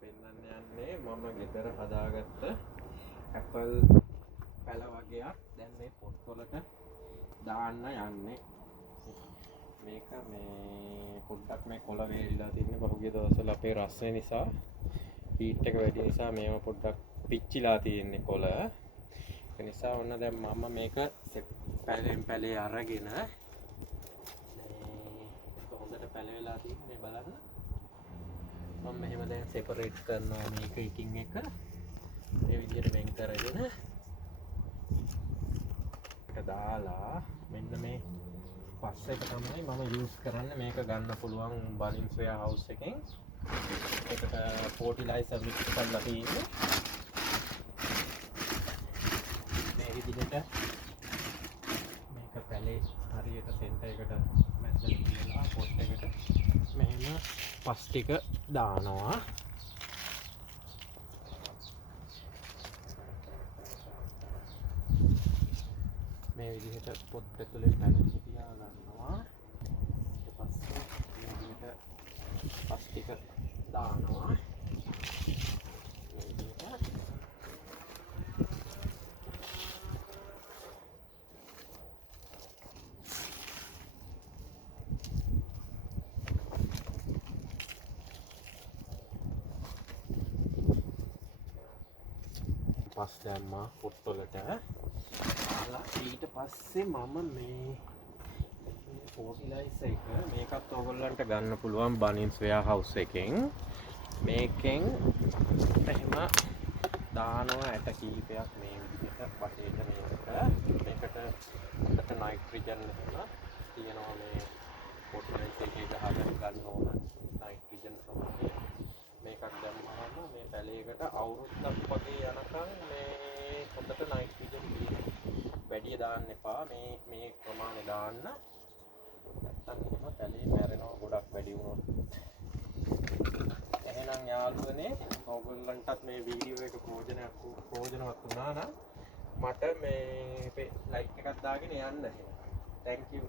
පෙන්වන්න යන්නේ මම ගෙදර හදාගත්ත ඇපල් පැල වගේක් දැන් මේ පොත්වලට දාන්න යන්නේ. මේක මේ පොඩ්ඩක් මේ කොළ වේලිලා තින්නේ පහුගිය දවස්වල අපේ රස්නේ නිසා හීට් එක වැඩි නිසා මේව පොඩ්ඩක් පිච්චිලා තියෙන්නේ කොළ. ඒ නිසා ඔන්න දැන් මම මේක පැලෙන් පැලේ අරගෙන මේක හොඳට පැලවිලා තියෙන්නේ මේ බලන්න. මම මෙහෙම දැන් සෙපරේට් කරනවා මේක එකින් එක මේ විදිහට වෙන් කරගෙන ඒක දාලා මෙන්න මේ පස් එක තමයි මම යූස් කරන්නේ මේක ගන්න පුළුවන් බලින්ස් වෙයා හවුස් එකෙන්. ඒකට ෆර්ටිලයිසර් මික්ස් කරලා තියෙන්නේ මේ විදිහට මේක පැලේ හරියට සෙන්ටර් එකට මැද්දට තියලා පොට් එකට මෙහෙම පස් ටික දානවා. මේ විදිහට පොත් ඇතුලේ පැලේ තියා ගන්නවා. ඊට පස්සේ මේ විදිහට පස් ටික දානවා. මේ විදිහට පස් දැම්මා පොට්ටොලට. ඊට පස්සේ මම මේ ෆර්ටිලයිසර් එක මේකත් ඔයගොල්ලන්ට ගන්න පුළුවන් බනින්ස් වෙයා හවුස් එකෙන්. මේකෙන් එහෙම දානවා ඇට කීපයක් මේ විදිහට වටේට මේකට හොඳට නයිට්‍රජන් එහෙම තියෙනවා මේ ෆර්ටිලයිසර් එකේ ගහගෙන ගන්න ඕන නයිට්‍රජන් ප්‍රමාණය. මේකක් දැම්මම මේ පැලයකට අවුරුද්දක් වගේ යනකම් මේ හොඳට නයිට්‍රජන් වැඩි දාන්න එපා. මේ ප්‍රමාණය දාන්න. නැත්තම් එහෙම පැලේ මැරෙනවා ගොඩක් වැඩි වුණොත්. එහෙනම් යාළුවනේ ඔයගොල්ලන්ටත් මේ වීඩියෝ එක ප්‍රයෝජනවත් වුණා නම් මට මේ ලයික් එකක් දාගෙන යන්න. Thank you.